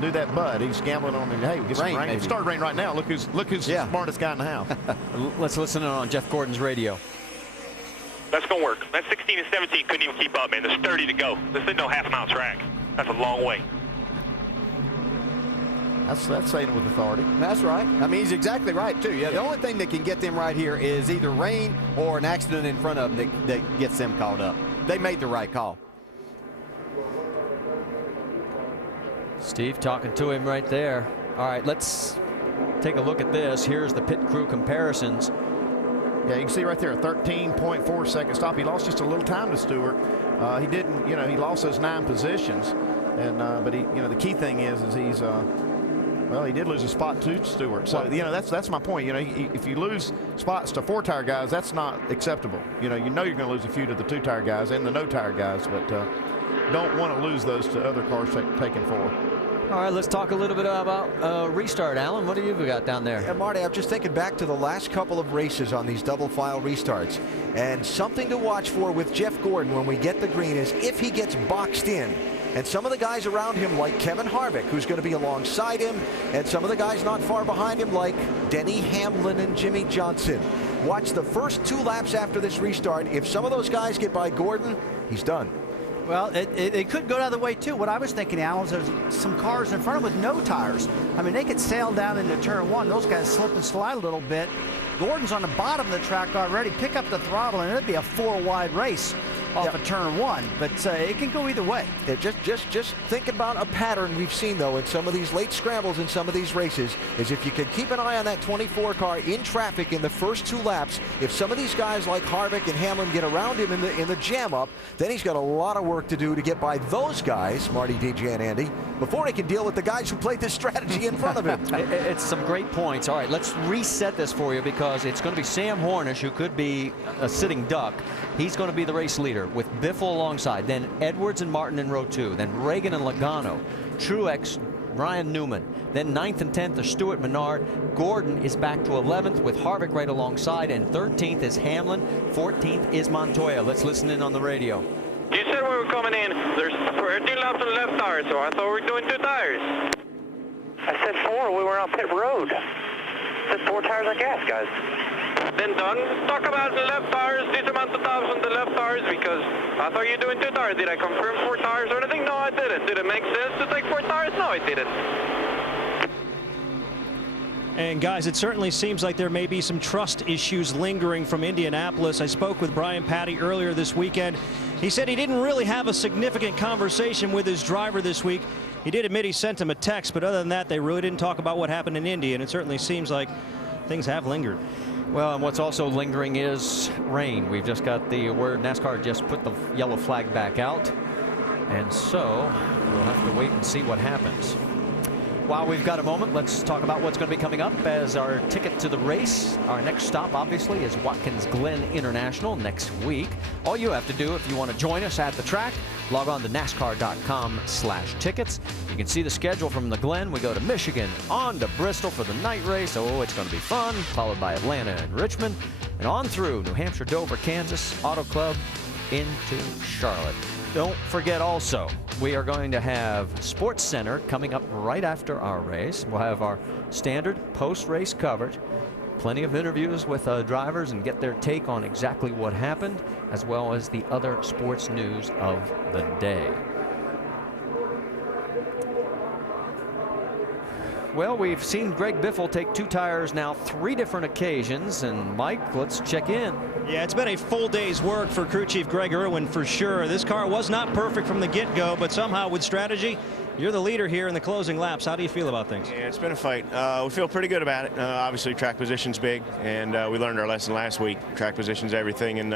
do that, Bud. He's gambling on him. Hey, we get some rain. It started raining right now. Look who's the smartest guy in the house. Let's listen in on Jeff Gordon's radio. That's going to work. That 16 and 17 couldn't even keep up, man. There's 30 to go. This isn't no half-mile track. That's a long way. That's saying it with authority. That's right. I mean, he's exactly right, too. Yeah, the only thing that can get them right here is either rain or an accident in front of them that gets them caught up. They made the right call. Steve talking to him right there. All right, let's take a look at this. Here's the pit crew comparisons. Yeah, you can see right there, a 13.4 second stop. He lost just a little time to Stewart. He didn't, he lost those 9 positions. And but he, the key thing is he's well, he did lose a spot to Stewart. So, that's my point. If you lose spots to 4-tire guys, that's not acceptable. You're going to lose a few to the 2-tire guys and the no-tire guys, but don't want to lose those to other cars taking 4. All right, let's talk a little bit about restart. Alan, what do you got down there? Yeah, Marty, I'm just thinking back to the last couple of races on these double file restarts. And something to watch for with Jeff Gordon when we get the green is if he gets boxed in. And some of the guys around him, like Kevin Harvick, who's going to be alongside him, and some of the guys not far behind him, like Denny Hamlin and Jimmy Johnson. Watch the first 2 laps after this restart. If some of those guys get by Gordon, he's done. Well, it could go the other way, too. What I was thinking, Alan, is there's some cars in front of them with no tires. I mean, they could sail down into turn 1. Those guys slip and slide a little bit. Gordon's on the bottom of the track already. Pick up the throttle, and it'd be a 4-wide race off of turn 1, but it can go either way. Yeah, just think about a pattern we've seen, though, in some of these late scrambles in some of these races, is if you can keep an eye on that 24 car in traffic in the first 2 laps, if some of these guys like Harvick and Hamlin get around him in the jam up, then he's got a lot of work to do to get by those guys, Marty, DJ, and Andy, before he can deal with the guys who played this strategy in front of him. It's some great points. All right, let's reset this for you because it's going to be Sam Hornish, who could be a sitting duck. He's going to be the race leader with Biffle alongside, then Edwards and Martin in row 2, then Reagan and Logano, Truex, Ryan Newman, then 9th and 10th are Stewart, Menard. Gordon is back to 11th with Harvick right alongside, and 13th is Hamlin, 14th is Montoya. Let's listen in on the radio. You said we were coming in. There's 13 laps on the left tire, so I thought we were doing 2 tires. I said 4. We were on pit road. I said 4 tires of gas, guys. Then don't talk about the left tires, this amount of times on the left tires, because I thought you were doing 2 tires. Did I confirm 4 tires or anything? No, I didn't. Did it make sense to take 4 tires? No, I didn't. And guys, it certainly seems like there may be some trust issues lingering from Indianapolis. I spoke with Brian Patty earlier this weekend. He said he didn't really have a significant conversation with his driver this week. He did admit he sent him a text, but other than that, they really didn't talk about what happened in Indy, and it certainly seems like things have lingered. Well, and what's also lingering is rain. We've just got the word NASCAR just put the yellow flag back out, and so we'll have to wait and see what happens. While we've got a moment, let's talk about what's going to be coming up as our ticket to the race. Our next stop, obviously, is Watkins Glen International next week. All you have to do if you want to join us at the track, log on to NASCAR.com/tickets. You can see the schedule from the Glen. We go to Michigan, on to Bristol for the night race. Oh, it's going to be fun, followed by Atlanta and Richmond, and on through New Hampshire, Dover, Kansas, Auto Club, into Charlotte. Don't forget also, we are going to have Sports Center coming up right after our race. We'll have our standard post-race coverage, plenty of interviews with drivers and get their take on exactly what happened, as well as the other sports news of the day. Well, we've seen Greg Biffle take 2 tires now 3 different occasions, and Mike, let's check in. Yeah, it's been a full day's work for crew chief Greg Irwin for sure. This car was not perfect from the get-go, but somehow with strategy, you're the leader here in the closing laps. How do you feel about things? Yeah, it's been a fight. We feel pretty good about it. Obviously, track position's big, and we learned our lesson last week. Track position's everything, and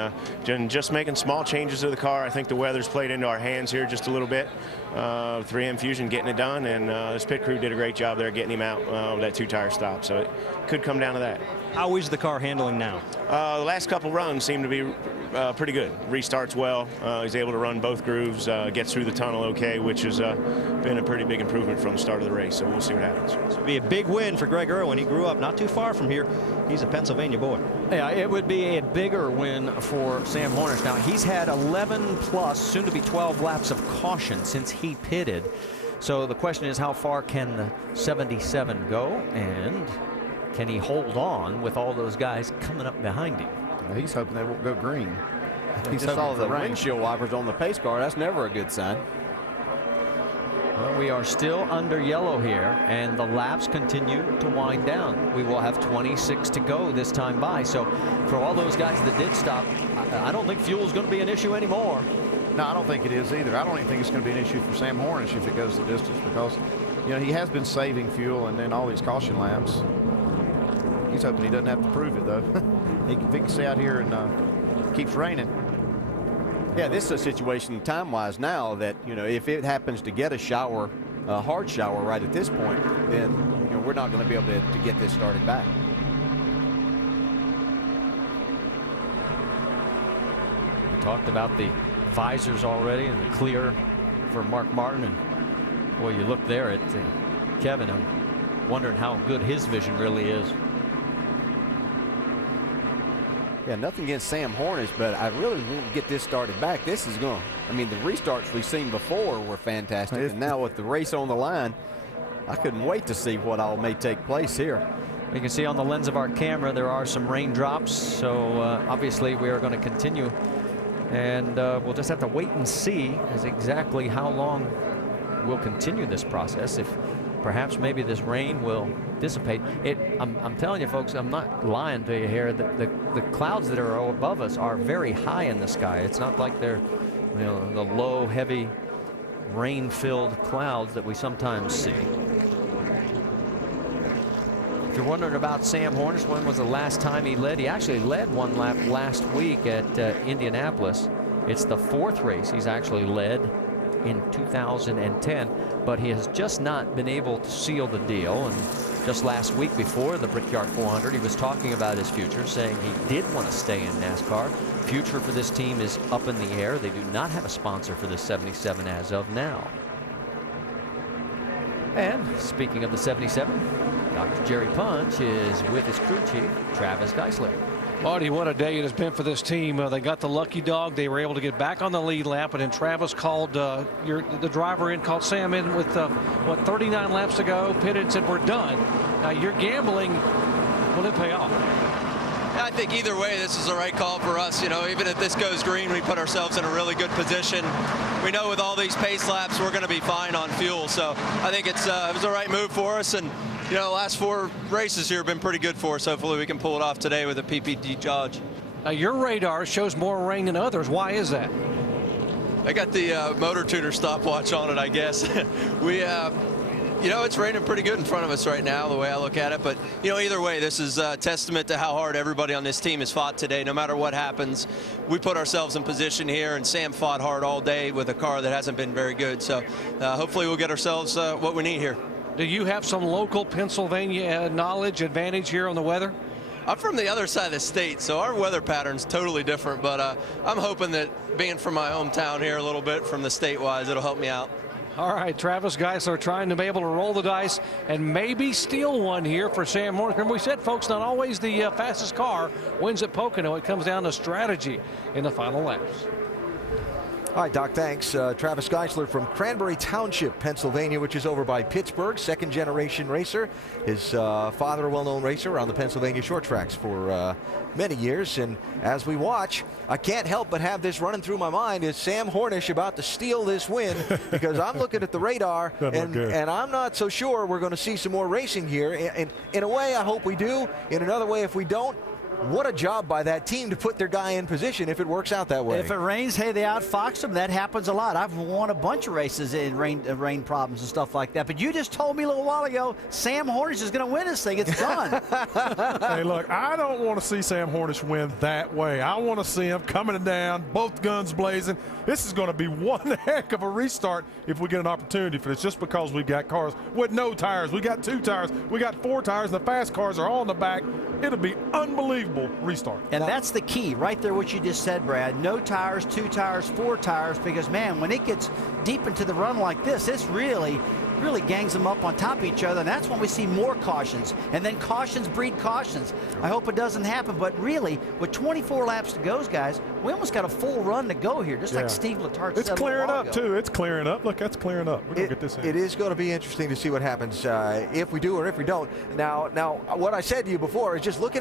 just making small changes to the car. I think the weather's played into our hands here just a little bit. 3M Fusion getting it done, and this pit crew did a great job there getting him out with that 2-tire stop. So it could come down to that. How is the car handling now? The last couple runs seem to be pretty good. Restarts well. He's able to run both grooves, gets through the tunnel okay, which has been a pretty big improvement from the start of the race. So we'll see what happens. This would be a big win for Greg Irwin. He grew up not too far from here. He's a Pennsylvania boy. Yeah, it would be a bigger win for Sam Hornish. Now, he's had 11 plus, soon to be 12 laps of caution since he pitted. So the question is, how far can the 77 go, and can he hold on with all those guys coming up behind him? He's hoping they won't go green. He just saw the windshield wipers on the pace car. That's never a good sign. Well, we are still under yellow here, and the laps continue to wind down. We will have 26 to go this time by. So for all those guys that did stop, I don't think fuel is going to be an issue anymore. No, I don't think it is either. I don't even think it's going to be an issue for Sam Hornish if it goes the distance, because, you know, he has been saving fuel, and then all these caution laps. He's hoping he doesn't have to prove it, though. He can stay out here and keeps raining. Yeah, this is a situation time-wise now that, you know, if it happens to get a shower, a hard shower right at this point, then, you know, we're not going to be able to get this started back. We talked about the visors already and the clear for Mark Martin, and boy, you look there at Kevin. I'm wondering how good his vision really is. Yeah, nothing against Sam Hornish, but I really won't get this started back. This is going, I mean, the restarts we've seen before were fantastic, and now with the race on the line, I couldn't wait to see what all may take place here. You can see on the lens of our camera there are some raindrops, so obviously we are going to continue, and we'll just have to wait and see as exactly how long we'll continue this process. If perhaps maybe this rain will dissipate. I'm telling you, folks, I'm not lying to you here. The clouds that are above us are very high in the sky. It's not like they're, you know, the low, heavy, rain-filled clouds that we sometimes see. If you're wondering about Sam Hornish, when was the last time he led? He actually led one lap last week at Indianapolis. It's the 4th race he's actually led in 2010, but he has just not been able to seal the deal. And just last week before the Brickyard 400, he was talking about his future, saying he did want to stay in NASCAR. Future for this team is up in the air. They do not have a sponsor for this 77 as of now. And speaking of the 77, Dr. Jerry Punch is with his crew chief, Travis Geisler. Marty, what a day it has been for this team. They got the lucky dog. They were able to get back on the lead lap, and then Travis called the driver in, called Sam in with, 39 laps to go, pitted and said, we're done. Now, you're gambling. Will it pay off? I think either way, this is the right call for us. You know, even if this goes green, we put ourselves in a really good position. We know with all these pace laps, we're going to be fine on fuel. So I think it was the right move for us. And, you know, the last 4 races here have been pretty good for us. Hopefully we can pull it off today with a PPD Dodge. Now, your radar shows more rain than others. Why is that? I got the motor tuner stopwatch on it, I guess. You know, it's raining pretty good in front of us right now, the way I look at it. But, you know, either way, this is a testament to how hard everybody on this team has fought today. No matter what happens, we put ourselves in position here, and Sam fought hard all day with a car that hasn't been very good. So hopefully we'll get ourselves what we need here. Do you have some local Pennsylvania knowledge advantage here on the weather? I'm from the other side of the state, so our weather pattern's totally different. But I'm hoping that being from my hometown here a little bit from the state-wise, it'll help me out. All right, Travis Geisler trying to be able to roll the dice and maybe steal one here for Sam Hornish. Remember, we said, folks, not always the fastest car wins at Pocono. It comes down to strategy in the final laps. All right, Doc, thanks. Travis Geisler from Cranberry Township, Pennsylvania, which is over by Pittsburgh, second-generation racer. His father, a well-known racer around the Pennsylvania short tracks for many years. And as we watch, I can't help but have this running through my mind. Is Sam Hornish about to steal this win? Because I'm looking at the radar, and I'm not so sure we're going to see some more racing here. And in a way, I hope we do. In another way, if we don't, what a job by that team to put their guy in position if it works out that way. If it rains, hey, they outfox them. That happens a lot. I've won a bunch of races in rain problems and stuff like that. But you just told me a little while ago, Sam Hornish is going to win this thing. It's done. Hey, look, I don't want to see Sam Hornish win that way. I want to see him coming down, both guns blazing. This is going to be one heck of a restart if we get an opportunity for this, just because we've got cars with no tires. We got 2 tires. We got 4 tires, and the fast cars are all in the back. It'll be unbelievable restart. And that's the key right there, what you just said, Brad. No tires, 2 tires, 4 tires, because, man, when it gets deep into the run like this, it's really really gangs them up on top of each other, and that's when we see more cautions. And then cautions breed cautions. I hope it doesn't happen, but really, with 24 laps to go, guys, we almost got a full run to go here, just like Steve Letarte said. It's clearing up, too. It's clearing up. Look, that's clearing up. We're going to get this in. It is going to be interesting to see what happens if we do or if we don't. Now, what I said to you before is just looking